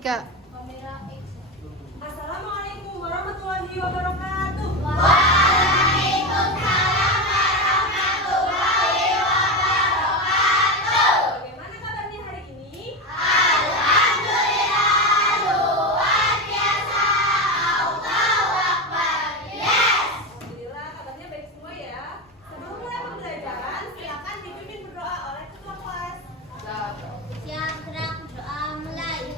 Kak. Assalamualaikum warahmatullahi wabarakatuh. Waalaikumsalam warahmatullahi wabarakatuh. Bagaimana kabarnya hari ini? Alhamdulillah luar biasa. Allahu Akbar. Yes. Alhamdulillah kabarnya baik semua ya. Sebelum mulai pembelajaran, silakan dipimpin berdoa oleh ketua kelas. Siap gerak doa mulai.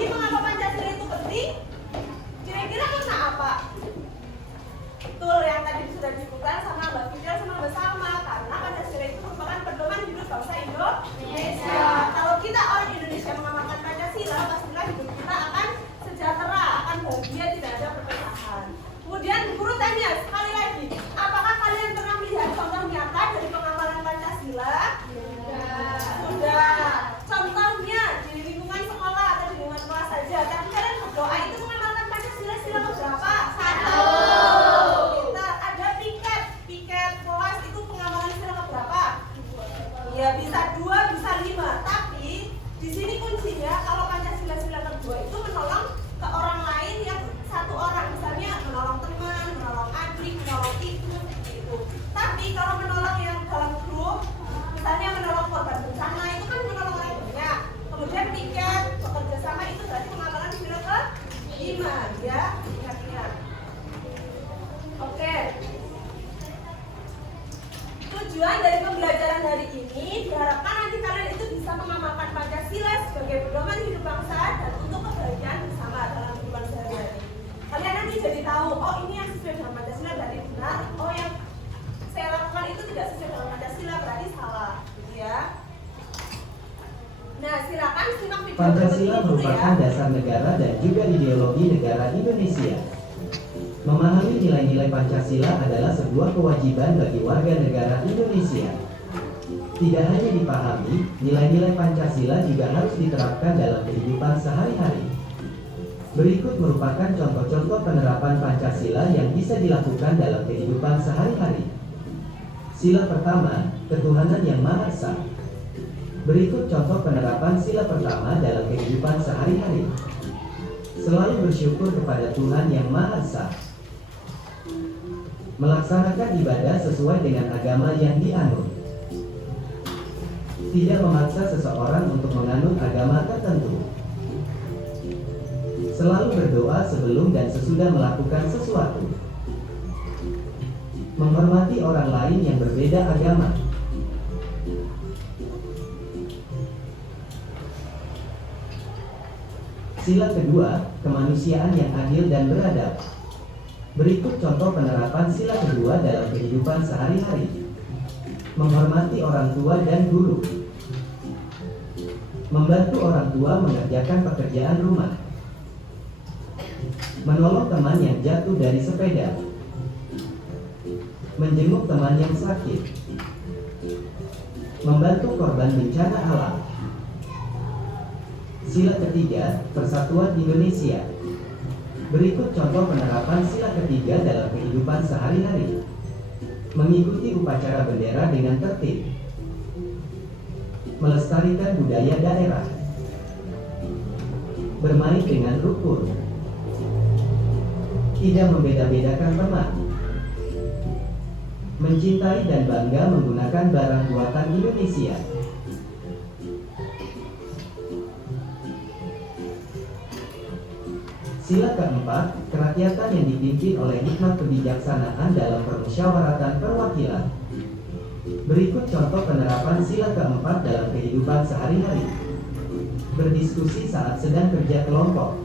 lagi mengapa Pancasila itu penting? Kira-kira karena apa? Betul yang tadi sudah disebutkan sama Mbak Fidel sama Mbak Salma, karena Pancasila itu merupakan pedoman hidup bangsa Indonesia. Kalau kita orang Indonesia mengamalkan Pancasila, pastilah hidup kita akan sejahtera, akan bahagia, tidak ada perpecahan. Kemudian guru tanya sekali lagi, apakah kalian pernah melihat contoh nyata dari pengamalan Pancasila? Sudah. Contohnya di lingkungan sekolah atau di lingkungan kelas saja. Tapi kalian berdoa itu mengamalkan Pancasila sila berapa? 1. Kita ada piket kelas itu pengamalan sila berapa? Ya bisa 2, bisa 5. Tapi di sini kuncinya kalau Pancasila sila kedua itu menolong ke orang lain yang satu orang, misalnya menolong teman, menolong adik, menolong ibu, seperti itu. Tapi kalau menolong yang dalam grup, misalnya menolong korban bencana itu kan menolong orang banyak. Kemudian piket bekerja sama itu berarti pengamalan sila ke-5 ya, ingat-ingat. Oke. Tujuan dari pembelajaran hari ini diharapkan nanti kalian itu bisa mengamalkan Pancasila sebagai pedoman hidup bangsa dan untuk kebahagiaan bersama dalam kehidupan sehari-hari. Kalian nanti jadi tahu, oh ini yang sesuai dengan Pancasila berarti benar, oh yang saya lakukan itu tidak sesuai dengan Pancasila berarti salah, gitu ya. Nah, silakan simak video Pancasila berikut merupakan dasar negara dan juga ideologi negara Indonesia. Memahami nilai-nilai Pancasila adalah sebuah kewajiban bagi warga negara Indonesia. Tidak hanya dipahami, nilai-nilai Pancasila juga harus diterapkan dalam kehidupan sehari-hari. Berikut merupakan contoh-contoh penerapan Pancasila yang bisa dilakukan dalam kehidupan sehari-hari. Sila pertama, ketuhanan yang Maha Esa. Berikut contoh penerapan sila pertama dalam kehidupan sehari-hari. Selalu bersyukur kepada Tuhan yang Maha Esa. Melaksanakan ibadah sesuai dengan agama yang dianut. Tidak memaksa seseorang untuk menganut agama tertentu. Selalu berdoa sebelum dan sesudah melakukan sesuatu. Menghormati orang lain yang berbeda agama. Sila kedua, kemanusiaan yang adil dan beradab. Berikut contoh penerapan sila kedua dalam kehidupan sehari-hari. Menghormati orang tua dan guru. Membantu orang tua mengerjakan pekerjaan rumah. Menolong teman yang jatuh dari sepeda. Menjenguk teman yang sakit. Membantu korban bencana alam. Sila ketiga, Persatuan Indonesia. Berikut contoh penerapan sila ketiga dalam kehidupan sehari-hari. Mengikuti upacara bendera dengan tertib. Melestarikan budaya daerah. Bermain dengan rukun. Tidak membeda-bedakan teman. Mencintai dan bangga menggunakan barang buatan Indonesia. Sila keempat, kerakyatan yang dipimpin oleh hikmat kebijaksanaan dalam permusyawaratan perwakilan. Berikut contoh penerapan sila keempat dalam kehidupan sehari-hari. Berdiskusi saat sedang kerja kelompok.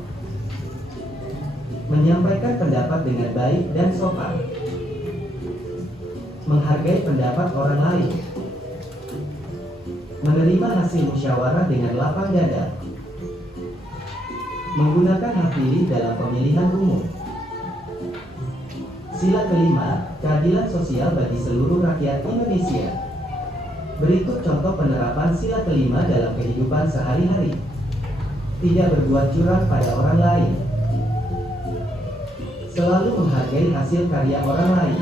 Menyampaikan pendapat dengan baik dan sopan. Menghargai pendapat orang lain. Menerima hasil musyawarah dengan lapang dada. Menggunakan hak pilih dalam pemilihan umum. Sila kelima, keadilan sosial bagi seluruh rakyat Indonesia. Berikut contoh penerapan sila kelima dalam kehidupan sehari-hari. Tidak berbuat curang pada orang lain. Selalu menghargai hasil karya orang lain.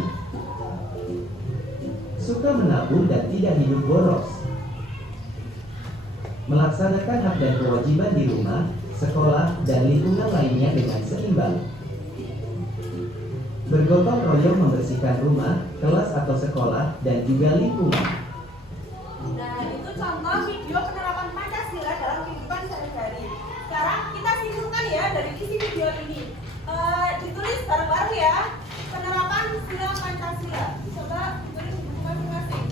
Suka menabung dan tidak hidup boros. Melaksanakan hak dan kewajiban di rumah, sekolah, dan lingkungan lainnya dengan seimbang. Bergotong royong membersihkan rumah, kelas atau sekolah, dan juga lingkungan. Nah, itu contoh video penerapan Pancasila dalam kehidupan sehari-hari. Sekarang kita simpulkan ya dari isi video ini. Ditulis bareng-bareng ya, penerapan sila Pancasila. Coba ditulis buku masing-masing.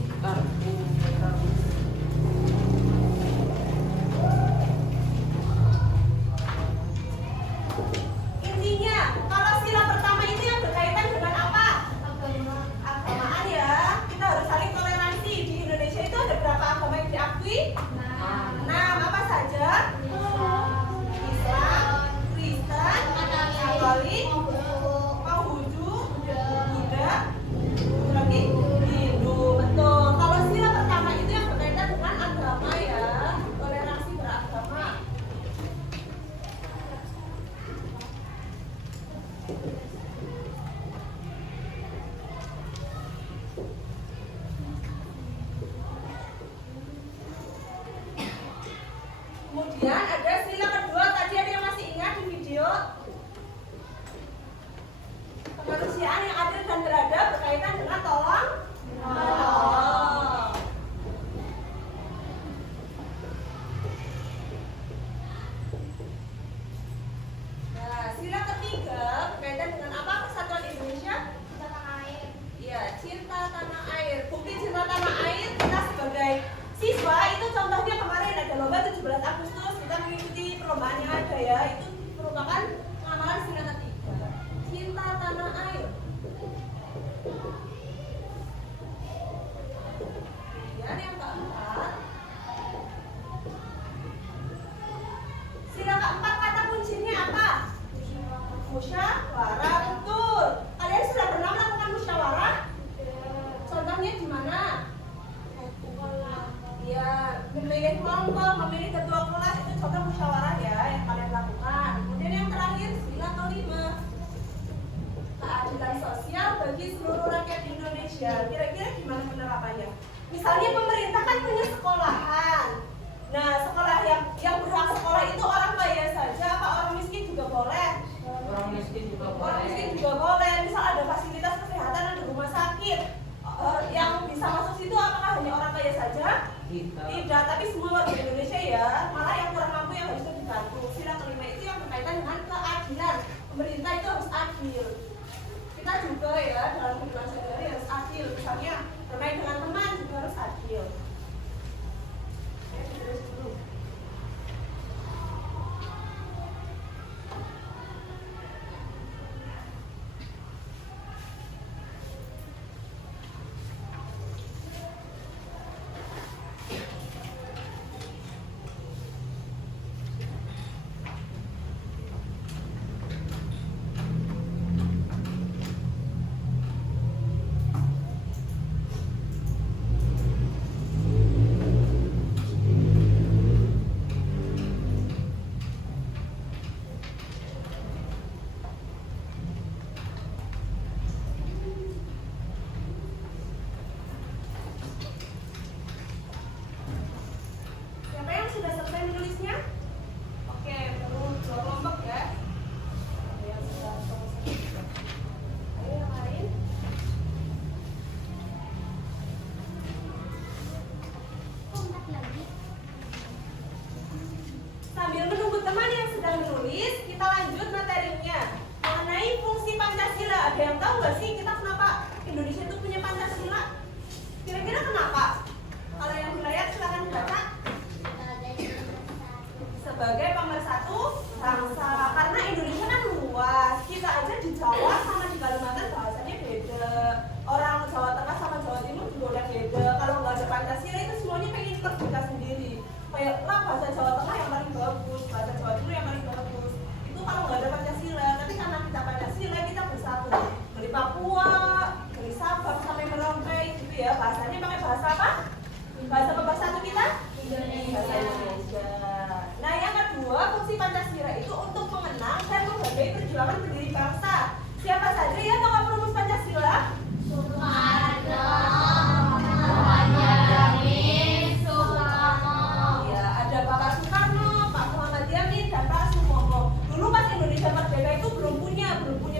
ya, itu merupakan amalan sila ketiga. Cinta tanah air. Kemudian yang keempat, sila keempat kata kuncinya apa? Musyawarah, betul. Kalian sudah pernah melakukan musyawarah? Contohnya gimana? Ya, memilih kelompok, memilih ketua kelas itu contoh musyawarah ya yang kalian lakukan. Kemudian yang terakhir sila kelima, keadilan sosial bagi seluruh rakyat Indonesia. Kira-kira gimana penerapannya? Misalnya pemerintah kan punya sekolahan. Nah, sekolah yang berhak sekolah itu orang kaya saja apa orang miskin juga boleh? Orang miskin juga Orang boleh. miskin juga boleh. Misal ada fasilitas kesehatan, ada rumah sakit, yang bisa masuk situ apakah hanya orang kaya saja? Tidak, tapi semua warga Indonesia ya. Malah yang kurang mampu yang harusnya dibantu. Sila kelima itu yang berkaitan dengan keadilan. Pemerintah itu harus adil. Kita juga ya dalam kehidupan sehari-hari harus adil. Misalnya bermain dengan teman juga harus adil. Terus dulu. Siapa yang sudah selesai menulisnya? Oke, baru 2 kelompok ya. Ada yang sudah selesai. Ayo yang lain. Kompak lagi. Sambil menunggu teman yang sedang menulis, kita lanjut materinya mengenai fungsi Pancasila. Ada yang tahu nggak sih kita kenapa Indonesia itu punya Pancasila? Kira-kira kenapa? Kalau yang di layar silakan dibaca. Sebagai pemersatu bangsa, karena Indonesia kan luas. Kita aja di Jawa sama di Kalimantan bahasanya beda. Orang Jawa Tengah sama Jawa Timur juga udah beda. Kalau nggak ada Pancasila itu semuanya pengen merdeka sendiri. Kayak bahasa Jawa Tengah yang paling bagus, bahasa Jawa Timur yang paling bagus. Itu kalau nggak ada Pancasila. Tapi karena kita Pancasila kita bersatu. Dari Papua, dari Sabang sampai Merauke gitu ya. Bahasanya pakai bahasa apa? Bahasa pemersatu kita? Bahasa Indonesia. Nah, yang kedua, fungsi Pancasila itu untuk mengenang dan menghargai perjuangan pendiri bangsa. Siapa saja ya tokoh perumus Pancasila? Soekarno, Muhammad Yamin, Soekarno. Ya, ada Bapak Soekarno, Pak Muhammad Yamin, dan Pak Sumomo. Dulu pas Indonesia merdeka itu belum punya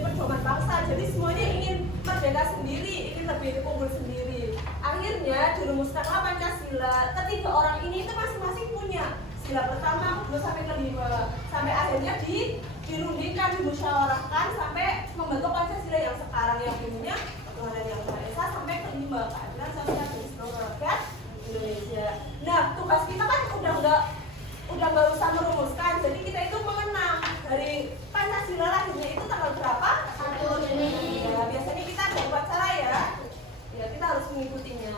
pedoman bangsa. Jadi semuanya ingin merdeka sendiri, ingin lebih unggul sendiri. Akhirnya dirumuskanlah Pancasila. Ketiga orang ini itu masing-masing punya sila pertama, kedua sampai kelima. Sampai akhirnya dirundingkan, dimusyawarahkan sampai membentuk Pancasila yang sekarang yang punya ketuhanan yang Maha Esa sampai kelima, keadilan sosial bagi seluruh rakyat Indonesia. Nah, tugas kita kan udah nggak usah merumuskan. Jadi kita itu mengenang dari Pancasila lahirnya itu tanggal berapa? 1 Juni. Ya, biasanya kita ada upacara ya. Ya, kita harus mengikutinya.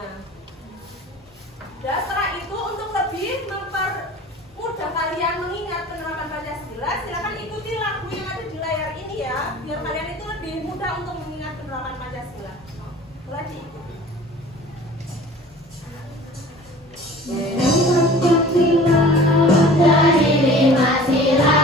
Dan setelah itu untuk lebih mempermudah kalian mengingat penerapan Pancasila, silakan ikuti lagu yang ada di layar ini ya, biar kalian itu lebih mudah untuk mengingat penerapan Pancasila. Mulai diikuti. Dari 5 sila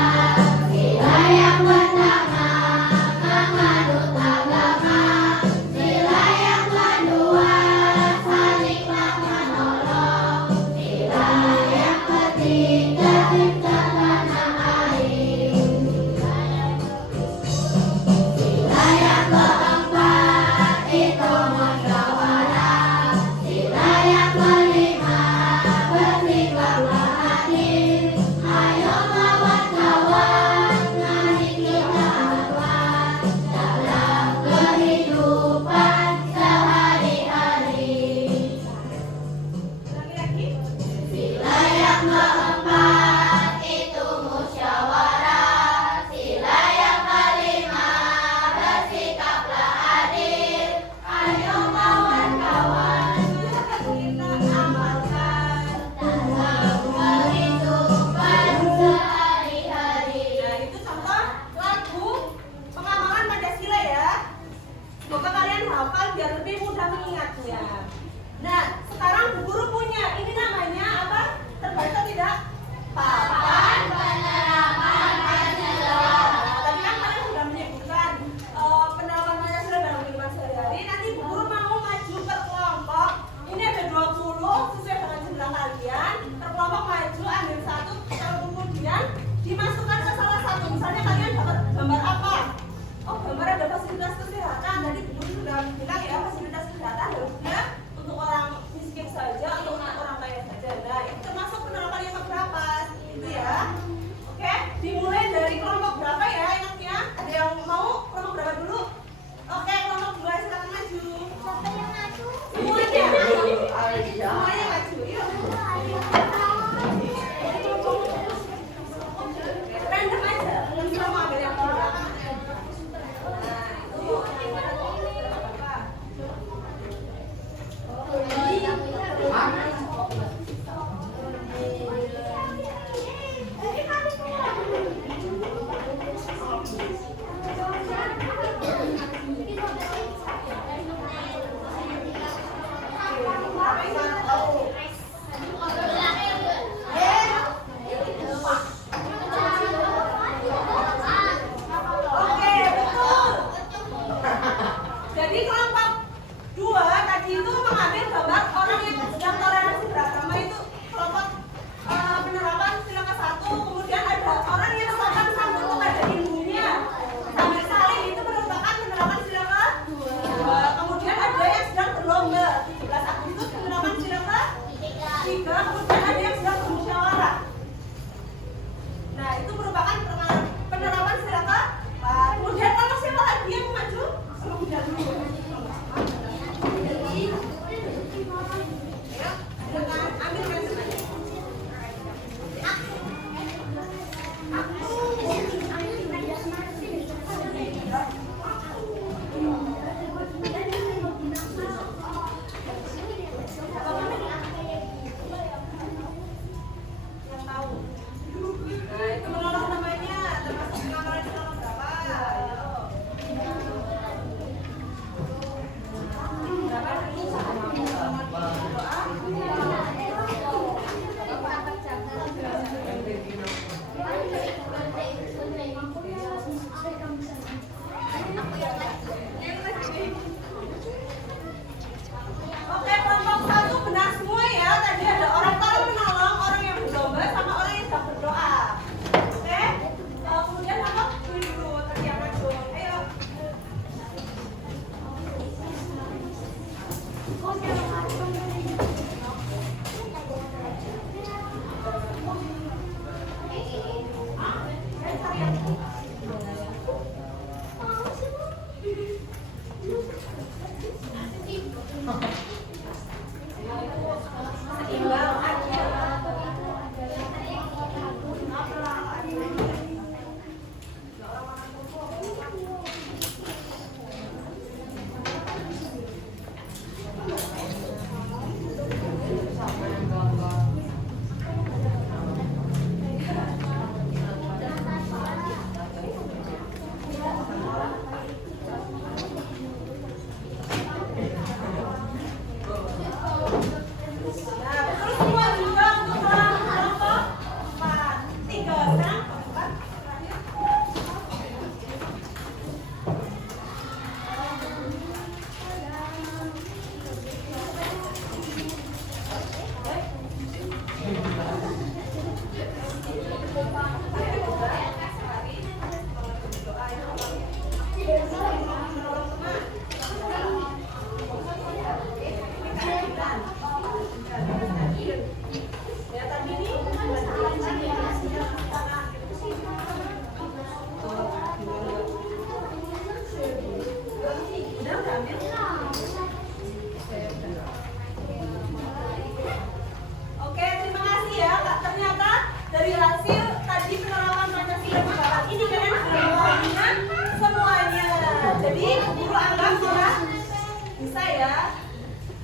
ya.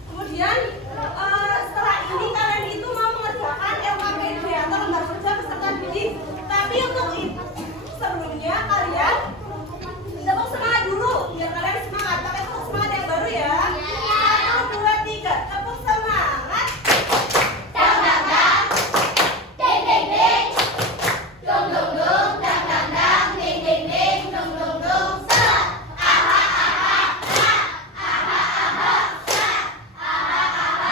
Kemudian setelah ini kalian itu mau mengerjakan LKPD atau lembar kerja peserta didik. Tapi untuk itu sebelumnya kalian tepuk semangat dulu biar kalian semangat. Pakai tepuk semangat yang baru ya. 1, 2, 3 tepuk semangat. Dang dang dang, ding ding ding, dung dung dung, dang dang dang, ding ding ding, dung dung dung, selat. Aha aha ha, aha aha sa, aha aha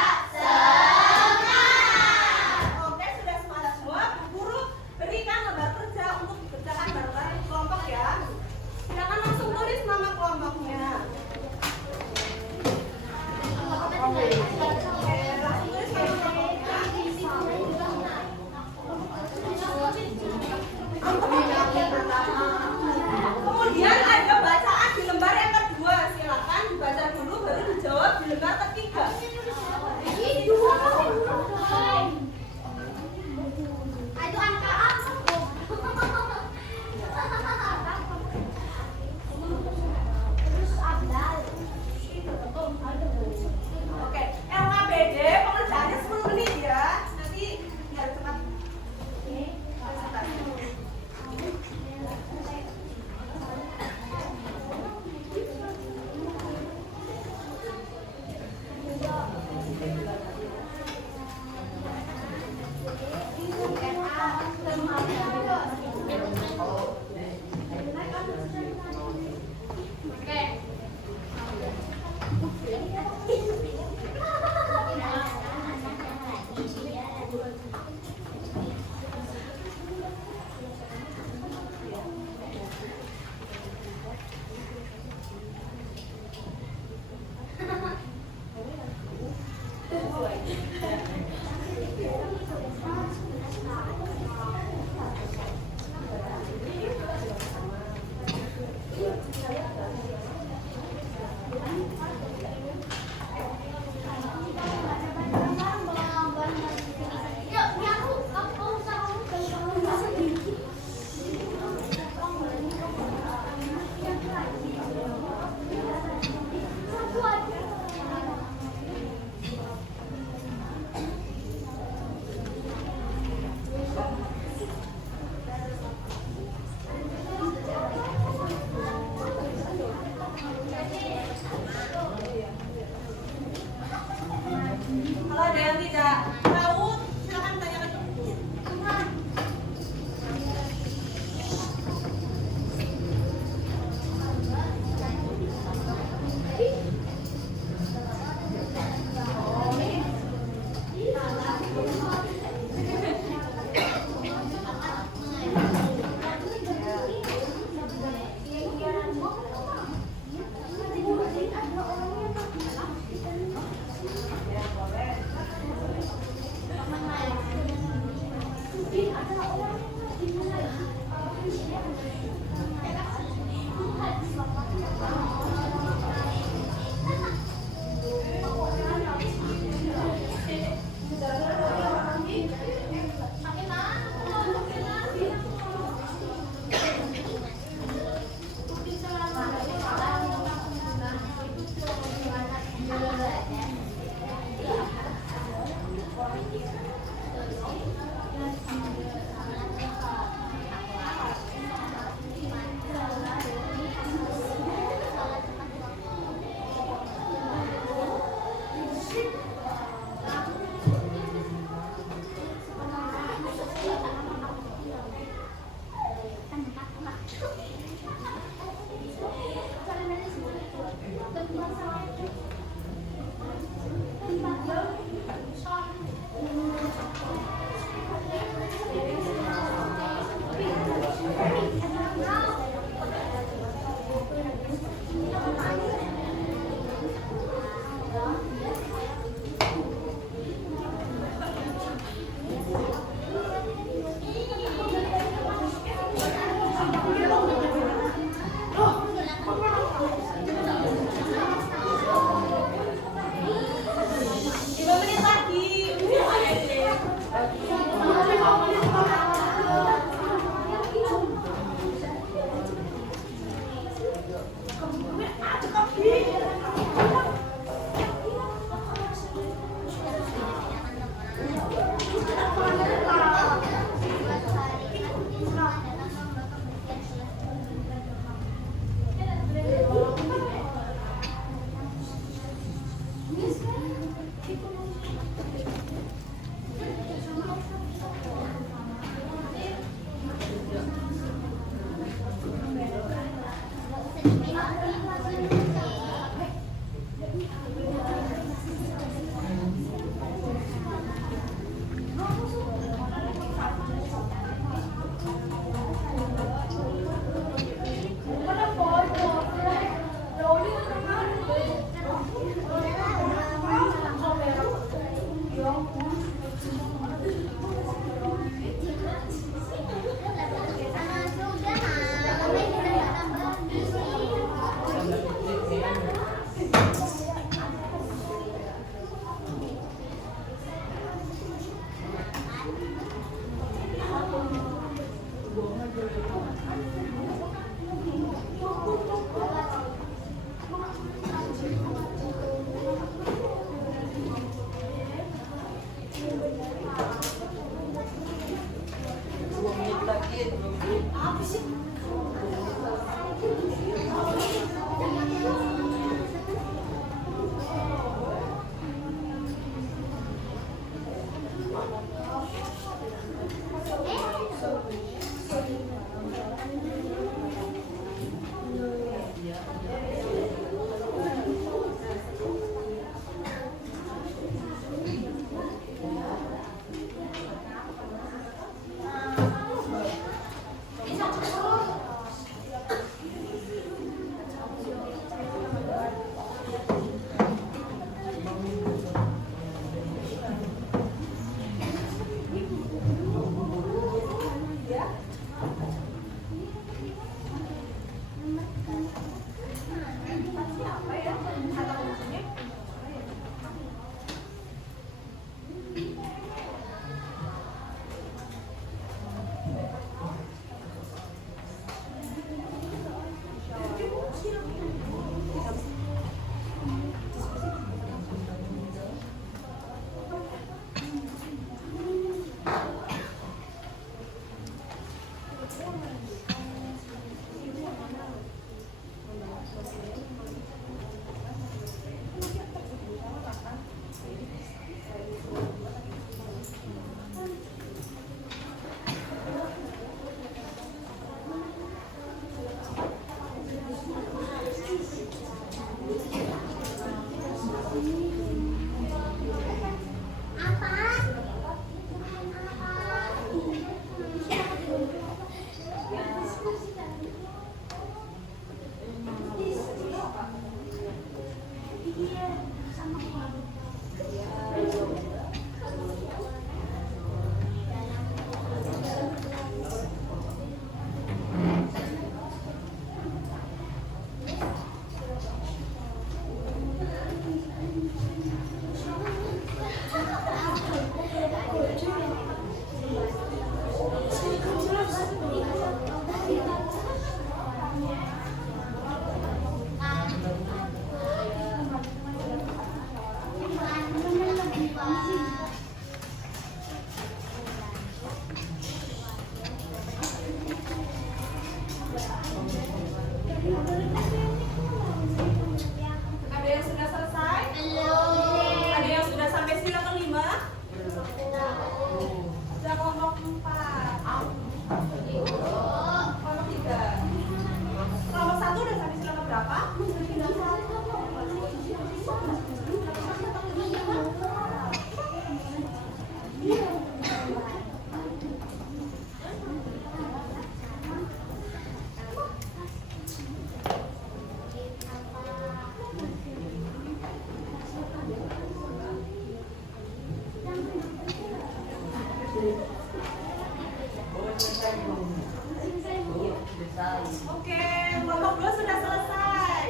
Oke, kelompok 2 sudah selesai.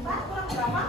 Pak, kurang berapa?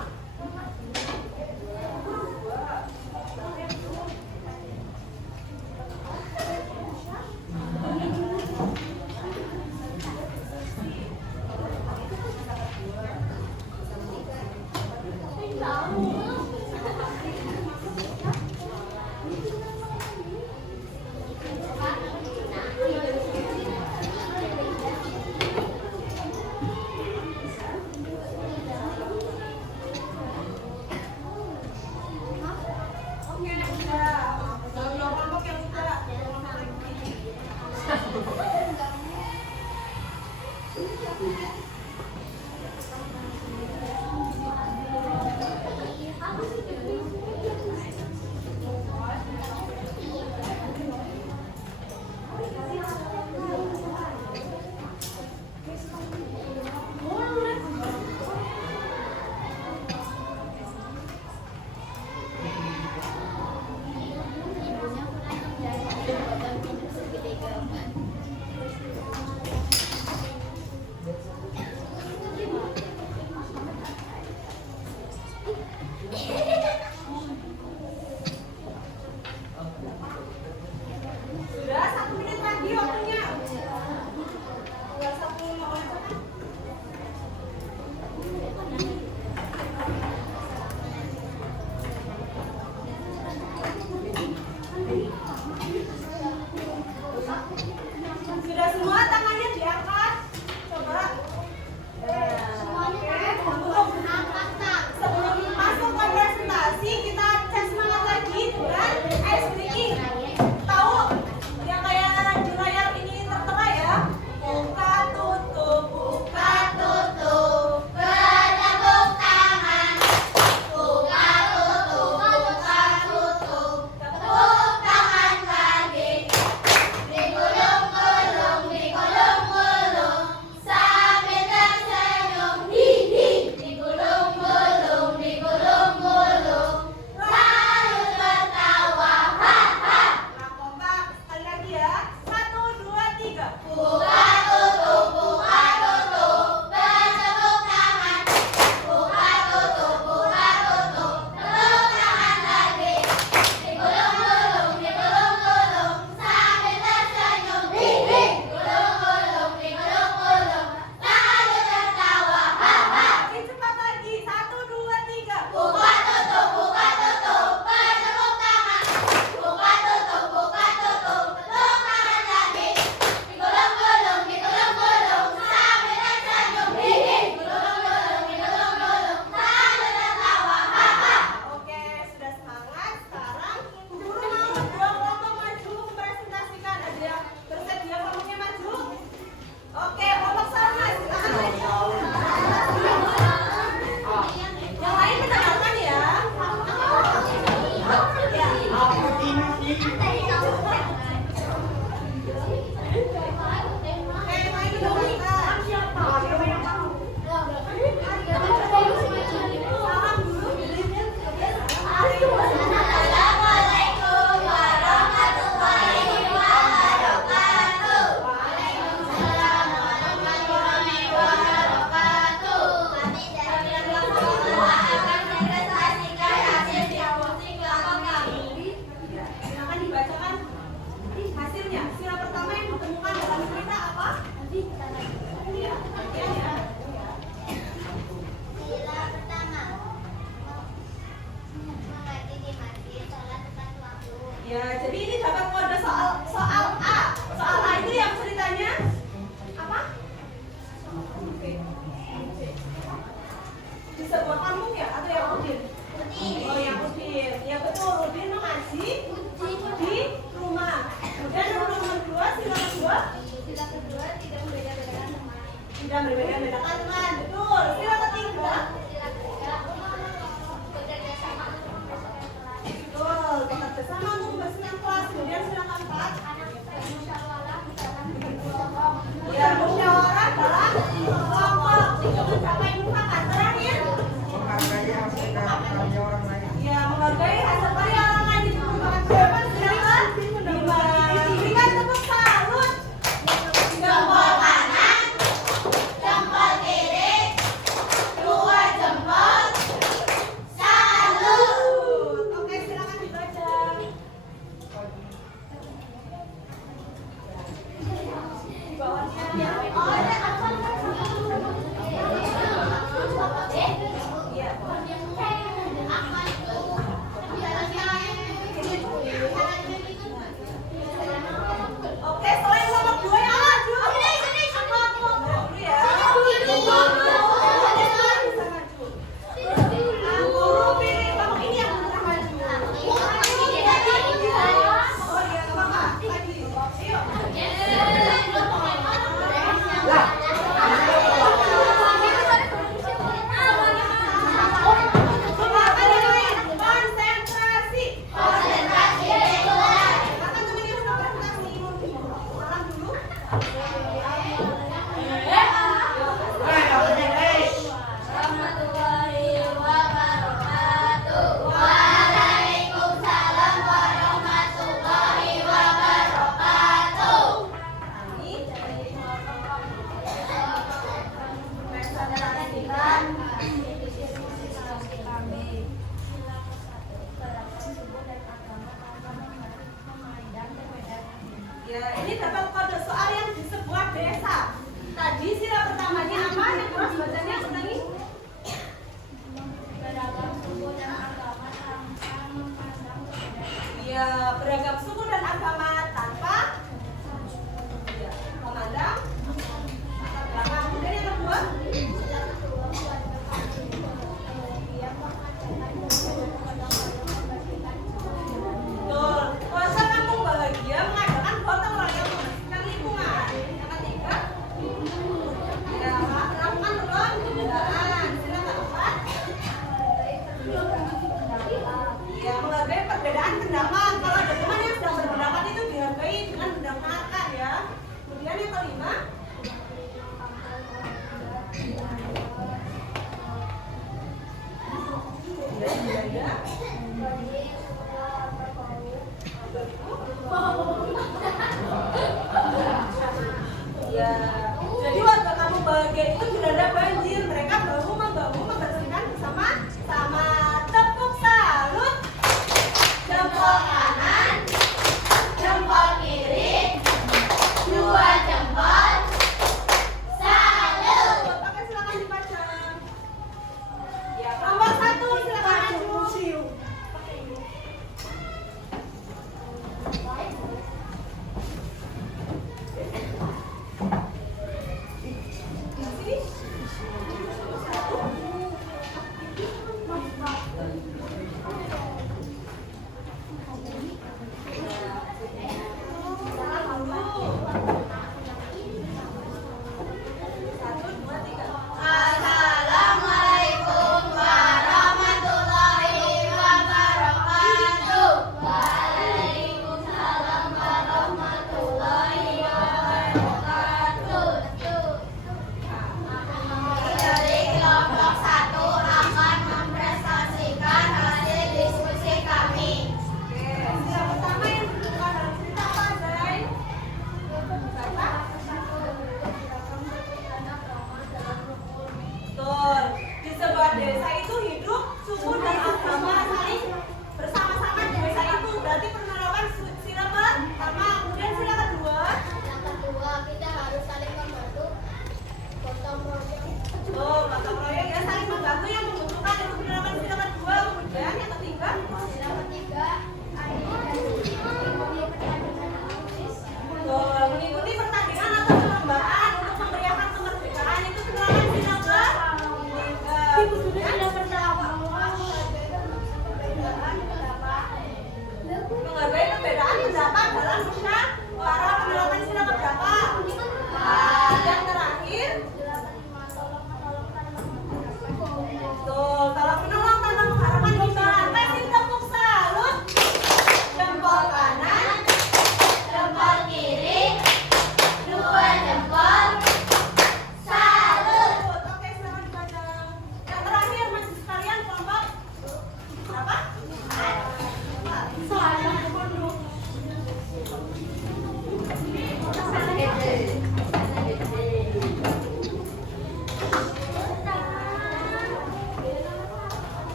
Sila kedua, tidak membeda-bedakan teman. Tidak berbeda-bedakan teman. Betul. Sila ketiga. Sila ketiga, bekerja sama untuk mempersiapkan kelas. Betul. Bekerja sama untuk membersihkan kelas. Kemudian sila keempat. Bermusyawarah dalam kelompok. Ya, musyawarah dalam kelompok untuk mencapai mufakat. Terakhir. Menghargai hasil karya orang lain. Ya, menghargai hasil karya orang lain itu merupakan kewajiban. Silakan diberikan tepuk salut. Jempol kanan, jempol kiri, dua jempol, salut. Oke, silakan dibaca. Di bawahnya. Oh, ada apa? Iya. Oke, selain nomor 2 yang maju. Dulu ya. Bisa maju. Guru pilih kelompok ini yang bisa maju. Oh iya, nggak apa-apa. Lagi. Ayo. Silakan yang lain. Konsentrasi. Silakan teman yang sudah presentasi. Salam dulu. Warahmatullahi wabarakatuh. Waalaikumsalam warahmatullahi wabarakatuh. Ini dari Presentasikan kami. Ya, ini dapat kode soal yang di sebuah desa.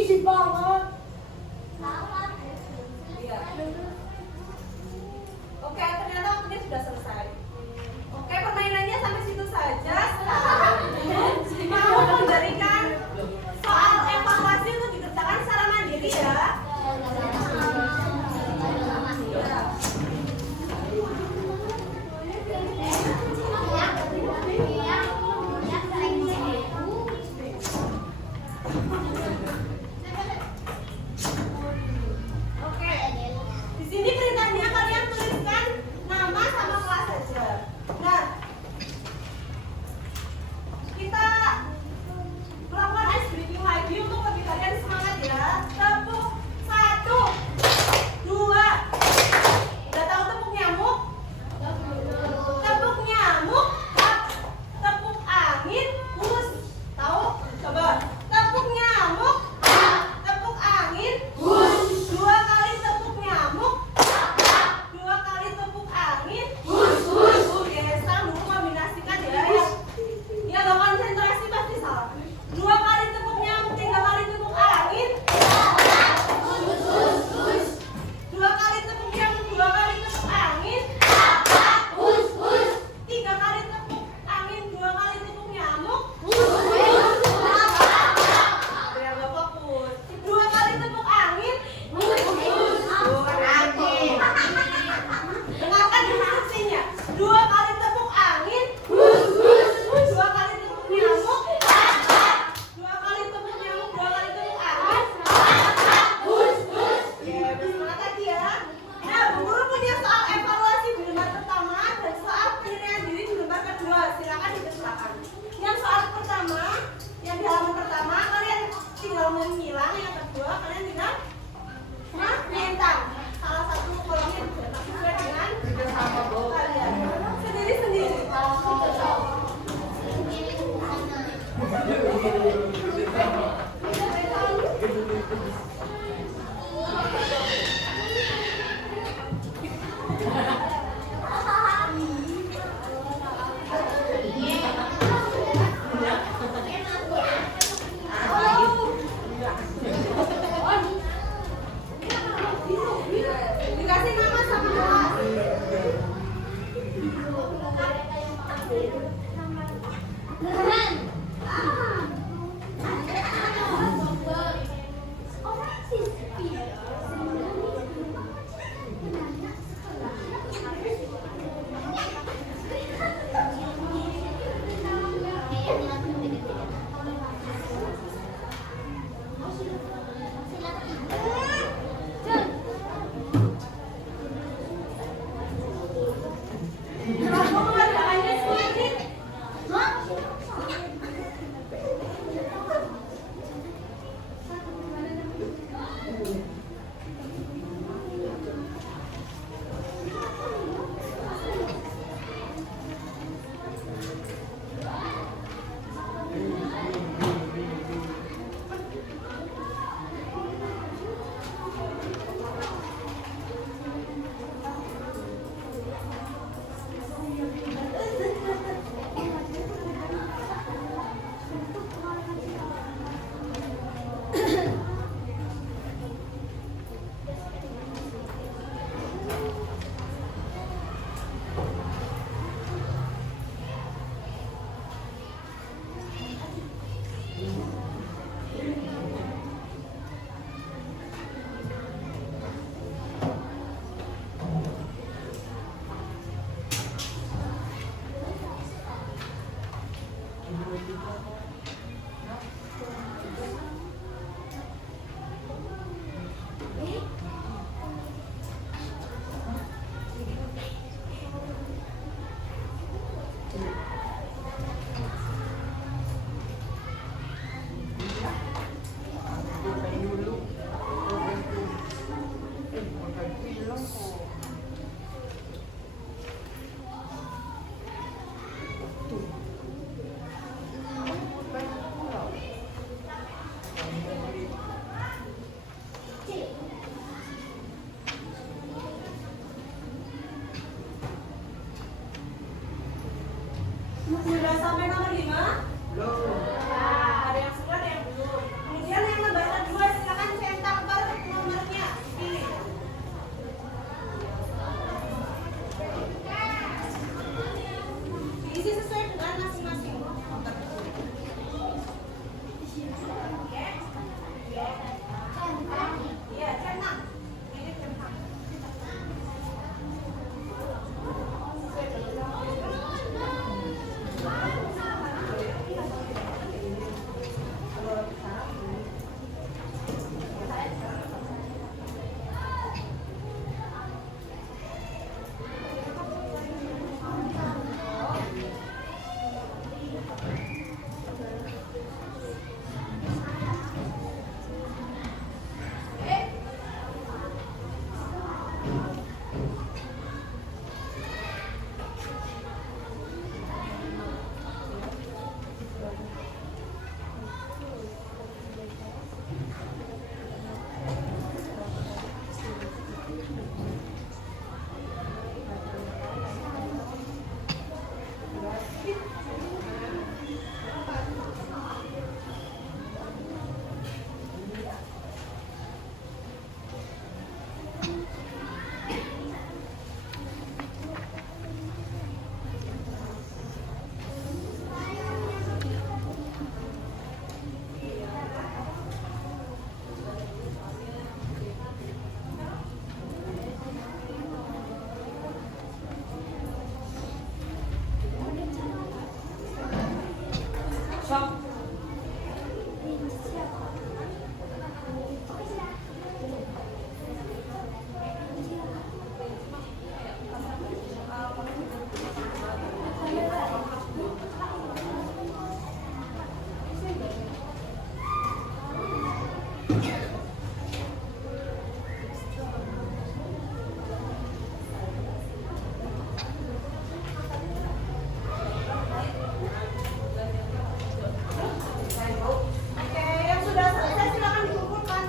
easy banget. Iya. Oke, ternyata waktunya sudah selesai. Oke, permainannya sampai situ saja. Sekarang mau memberikan soal evaluasi untuk dikerjakan secara mandiri ya. Oke, yang sudah selesai silakan dikumpulkan.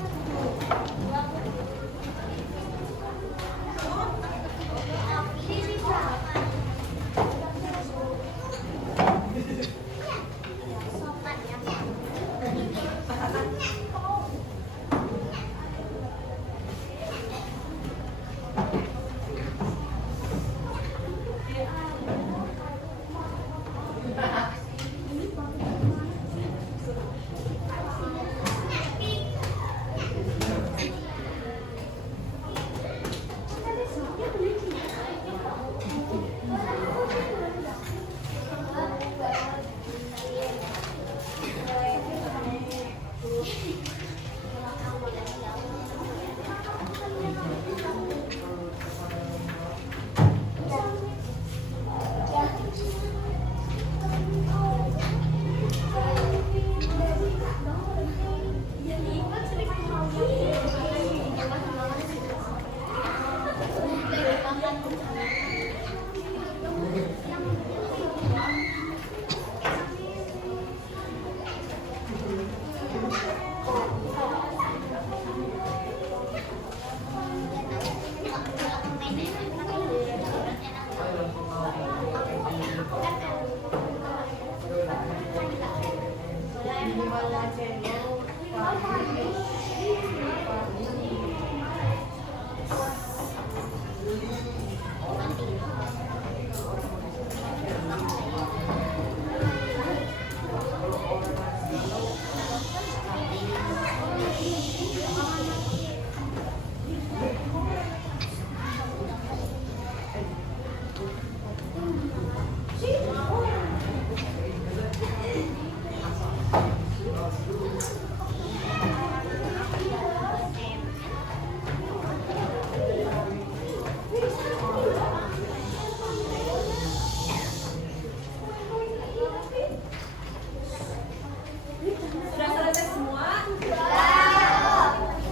Sudah selesai semua?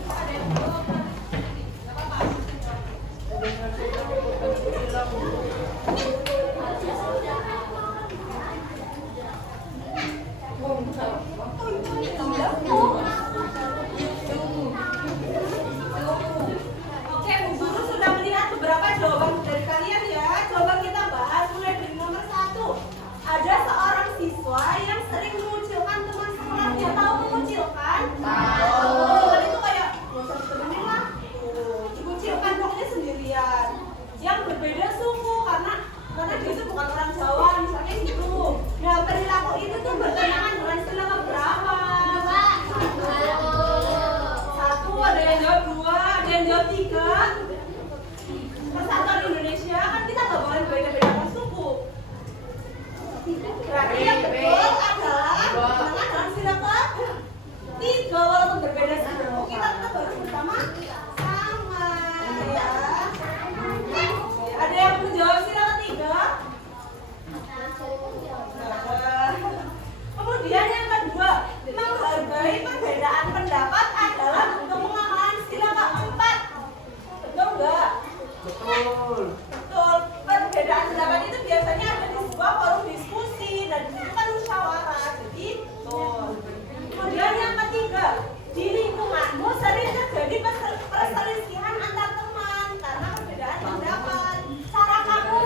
Ada yang belum? Nggak apa-apa. Oke, Bu Guru sudah melihat beberapa jawaban dari kalian ya. Coba kita bahas mulai dari nomor 1. Ada seorang siswa yang sering mengucilkan teman sekolahnya. Tahu mengucilkan? Tahu. Mengucilkan itu kayak nggak usah ditemenin lah. Dikucilkan pokoknya sendirian. Yang berbeda suku karena dia itu bukan orang Jawa, misalnya gitu. Nah, perilaku itu tuh bertentangan dengan istilah berapa? Satu, ada yang jawab 2, ada yang jawab 3. Persatuan Indonesia kan kita nggak boleh beda-bedakan suku. Berarti yang betul adalah bertentangan dengan istilah ketiga. Walaupun berbeda suku, kita tetap harus bersama sama ya. Ada yang menjawab istilah ketiga? Kemudian yang kedua, menghargai perbedaan pendapat adalah bentuk pengamalan istilah keempat. Betul nggak? Betul. Betul. Perbedaan pendapat itu biasanya ada di sebuah forum diskusi dan itu kan musyawarah. Jadi betul. Kemudian yang ketiga, di lingkunganmu sering terjadi perselisihan antar teman karena perbedaan pendapat. Cara kamu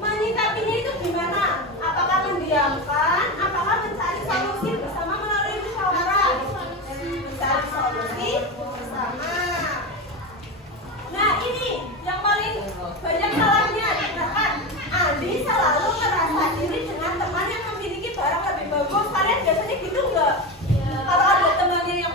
menyikapinya itu gimana? Apakah mendiamkan? Apakah mencari solusi bersama melalui musyawarah? Mencari solusi bersama. Nah ini yang paling banyak salahnya. Misalkan Andi selalu merasa diri dengan teman yang memiliki barang lebih bagus. Kalian biasanya gitu nggak? Kalau ada temannya yang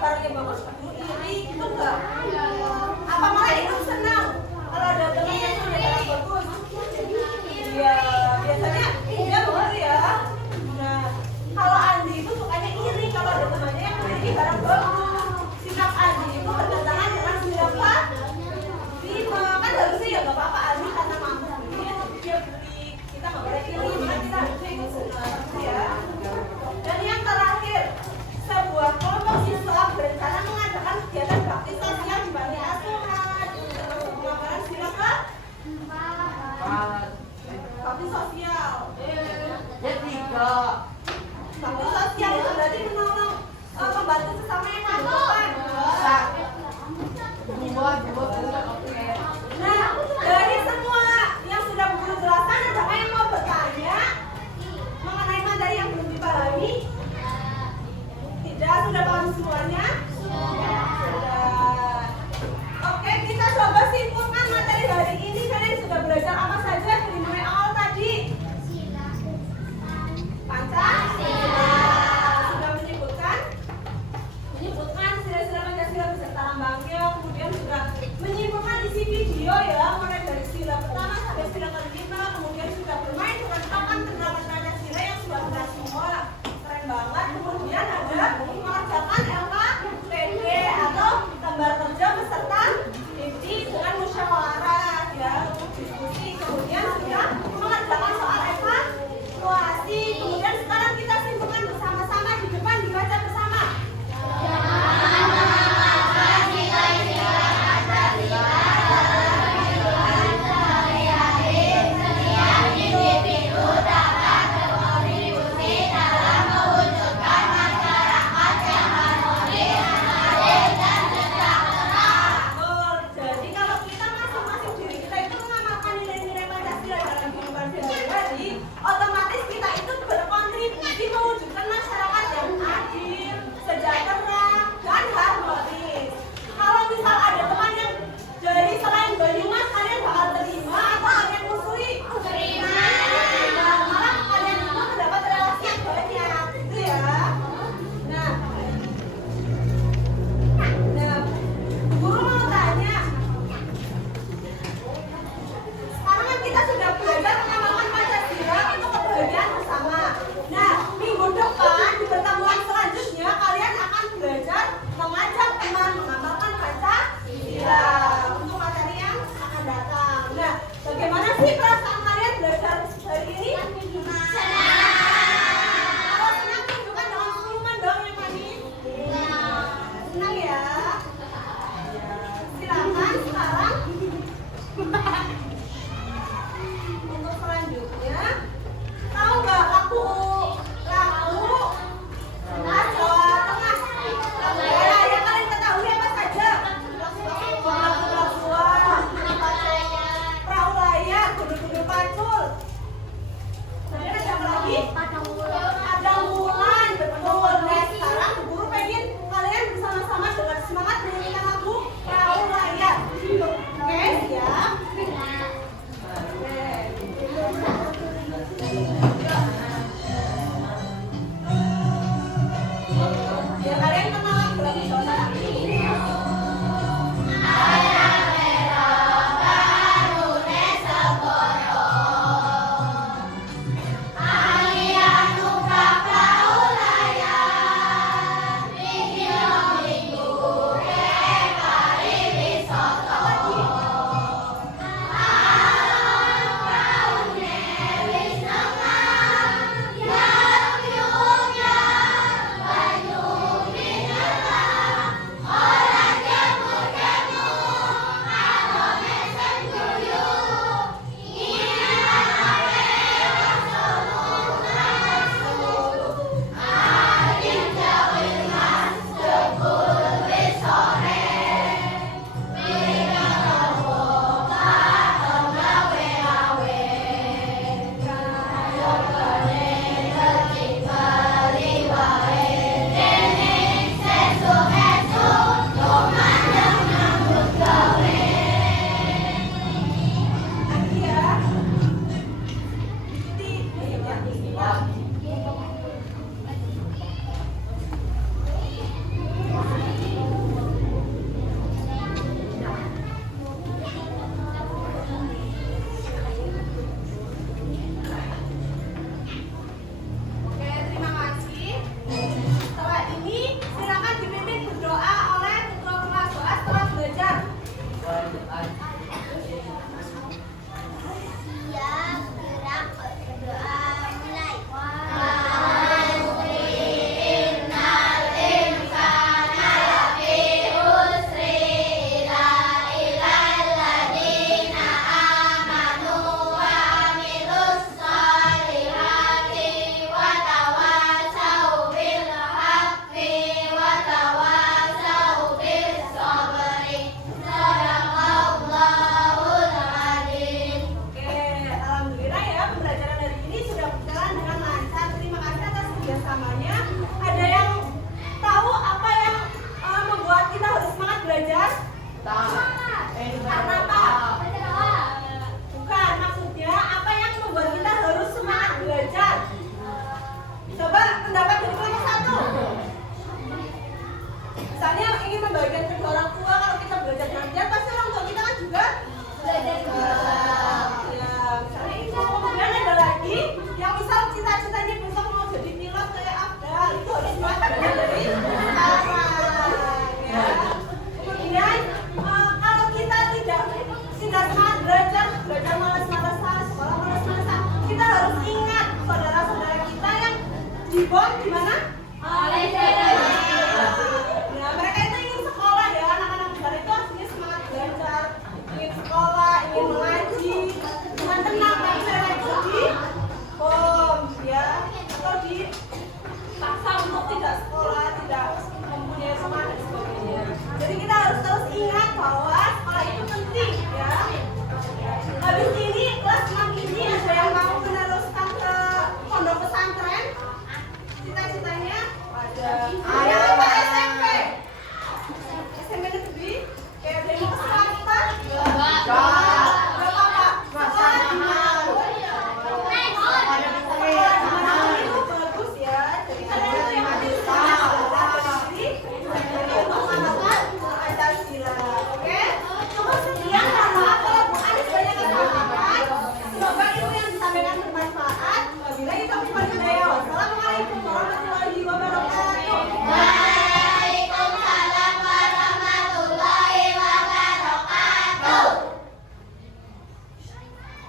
Semangat